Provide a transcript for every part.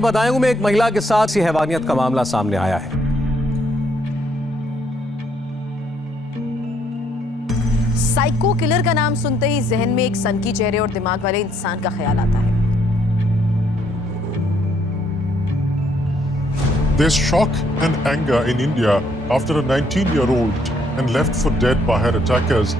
बदायूं में एक महिला के साथ सी हैवानियत का मामला सामने आया है। साइको किलर का नाम सुनते ही जहन में एक सनकी चेहरे और दिमाग वाले इंसान का ख्याल आता है। There's shock and anger in India after a 19-year-old and left for dead by her attackers.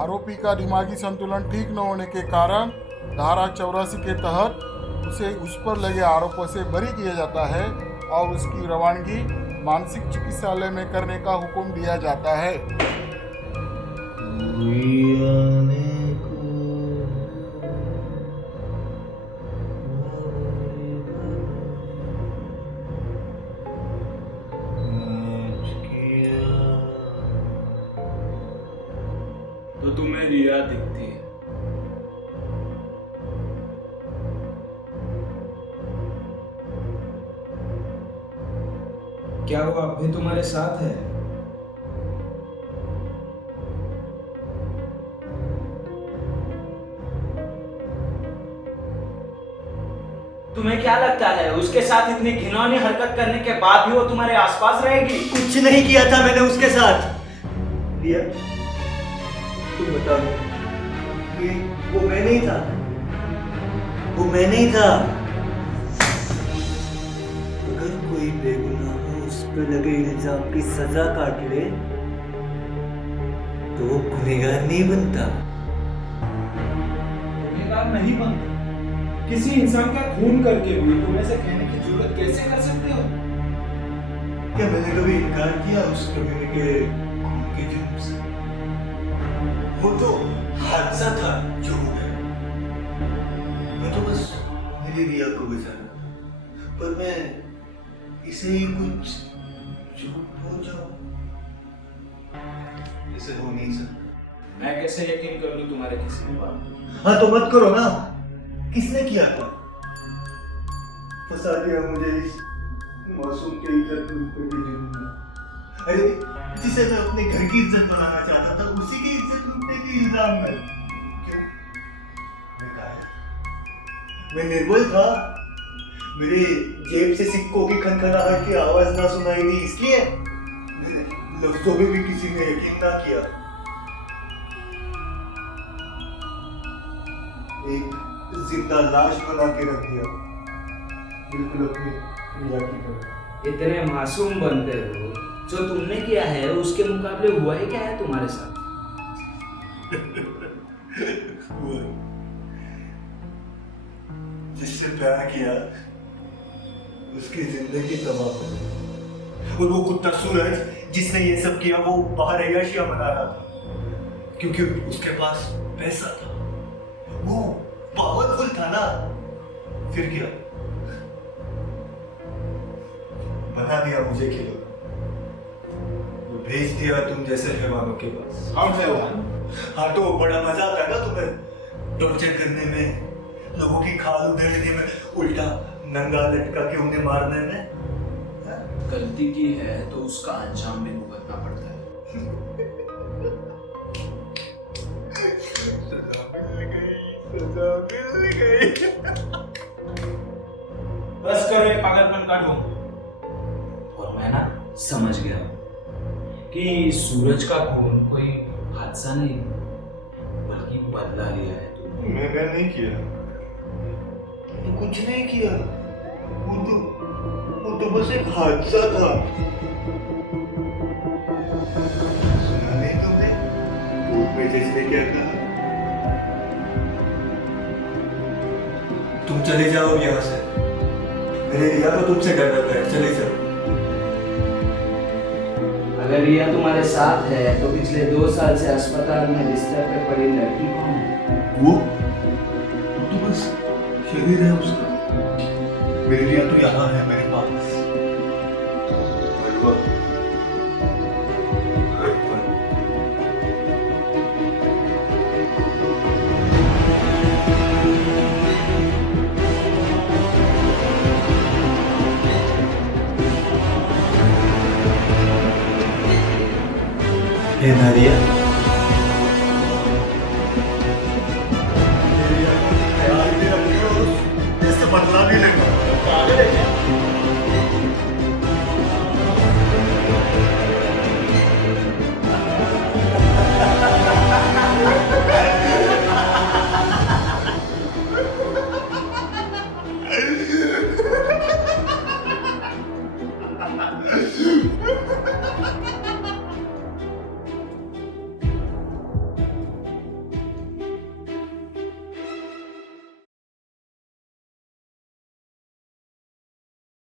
आरोपी का दिमागी संतुलन ठीक न होने के कारण धारा 84 के तहत उसे उस पर लगे आरोपों से बरी किया जाता है और उसकी रवानगी मानसिक चिकित्सालय में करने का हुक्म दिया जाता है। तो तुम्हें रिया दिखती है। क्या वो अब भी तुम्हारे साथ है? तुम्हें क्या लगता है उसके साथ इतनी घिनौनी हरकत करने के बाद भी वो तुम्हारे आसपास रहेगी? कुछ नहीं किया था मैंने उसके साथ। रिया, तुम बताओ कि वो मैं नहीं था, वो मैं नहीं था। अगर कोई बेगुनाह उस पर लगे इल्जाम की सजा काट ले तो वो गुनहगार नहीं बनता। गुनहगार नहीं बनता। किसी इंसान का खून करके भी तुम ऐसे कहने की जरूरत कैसे कर सकते हो? क्या मैंने कभी इनकार किया उस कमीने के खून के जुर्म से? वो तो हादसा था जो हो गया। मैं तो बस मेरी रिया को बचाना, पर मैं इसे ही कुछ झूठ बोल जाऊं, ऐसे हो नहीं सकता। मैं कैसे यकीन कर लूं तुम्हारे किसी भी बात को? हाँ तो मत करो ना। किसने किया था? फंसा दिया मुझे इस मासूम के इज्जत लूटने के जुर्म में। अरे जिसे मैं अपने घर की इज्जत बनाना चाहता था उसी की इज्जत लूटने के इल्जाम में। क्यों? मैं कायर, मैं निर्बल था। मेरी जेब से सिक्कों की खनखनाहट की आवाज ना सुनाई दी, इसलिए मेरे लफ्जों में भी किसी ने यकीन ना किया। एक जिंदा लाश बना के रख दिया, बिल्कुल अपनी रिया की तरह। इतने मासूम बनते हो, जो तुमने किया है उसके मुकाबले हुआ ही क्या है तुम्हारे साथ? जिससे प्यार किया उसकी जिंदगी तबाह हो गई। और वो कुत्ता सूरज जिसने ये सब किया वो बाहर अय्याशियां मना रहा था क्योंकि उसके पास पैसा था, वो पावरफुल था ना। फिर क्या? बना दिया मुझे खिलौना, वो भेज दिया तुम जैसे हैवानों के पास। हम हैवान? हाँ तो बड़ा मजा आता है ना तुम्हें टॉर्चर करने में, लोगों की खाल उधेड़ने में, उल्टा नंगा लटका के उन्हें मारने में। गलती की है तो उसका अंजाम भी भुगतना पड़ता है। सजा मिल गई। बस करो ये पागलपन काटो। और मैं ना समझ गया कि सूरज का खून कोई हादसा नहीं बल्कि बदला लिया है तुमने। मैंने नहीं किया, तो कुछ नहीं किया। वो तो बस एक हादसा था। सुना नहीं तुमने कोर्ट में जज ने क्या कहा? तुम चले जाओ यहाँ से, मेरे रिया को तुमसे डर लग रहा है, चले जाओ। अगर रिया तुम्हारे साथ है तो पिछले 2 साल से अस्पताल में बिस्तर पे पड़ी लड़की कौन है? वो तो बस शरीर है उसका। बेरिया तो यहाँ है मेरे पास। बलवा, अर्पण। हे नारिया,